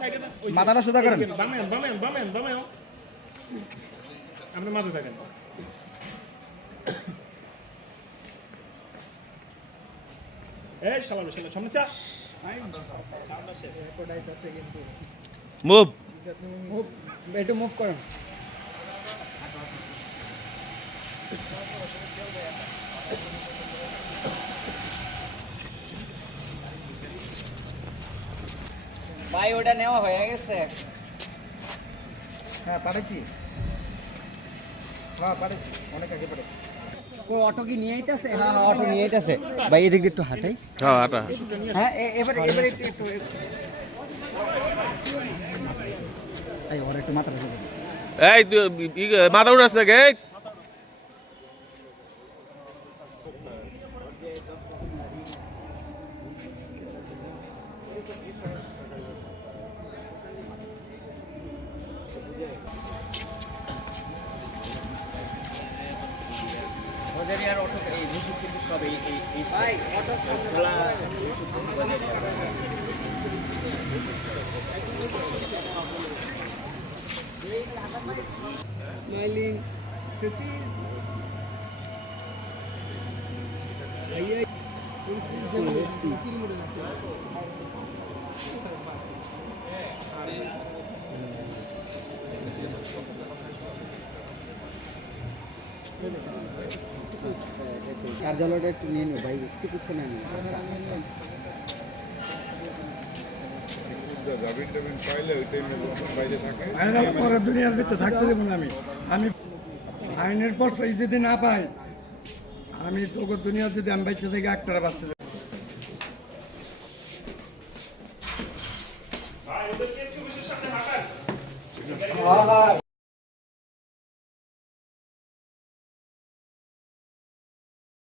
সাইডে না? ওই মাথাটা সোজা করেন। বামেন বামেন বামেন বামেন আপনি মাঝে থাকেন। এই শালা শালা সামনে চা। মুভ একটু মুভ করেন। ভাই ওটা নেওয়া হয়ে গেছে। হ্যাঁ পারেছি হ্যাঁ পারেছি অনেক আগে পারেছি ও অটো কি নিয়ে আইতাছে? হ্যাঁ হ্যাঁ অটো নিয়ে আইতাছে। ভাই এদিক দিয়ে একটু হাঁটাই। হ্যাঁ আটা হ্যাঁ এবারে এবারে একটু একটু। এই মাথা এই। ওদের আর অটো এই মিশুক কিন্তু সব এই এই স্মাইলিং সচিন আইয়া কার্যালয়টা একটু নিয়ে নিও ভাই একটু পিছনে নিও জামিন টামিন পাইলে ওই বাইরে থাকে আইনের পরে দুনিয়ার ভিতরে থাকতে দেবো না আমি। আমি আইনের পর সেই যদি না পাই আমি তোকে দুনিয়া যদি আমি বেঁচে থেকে একটারে বাঁচতে দেবো।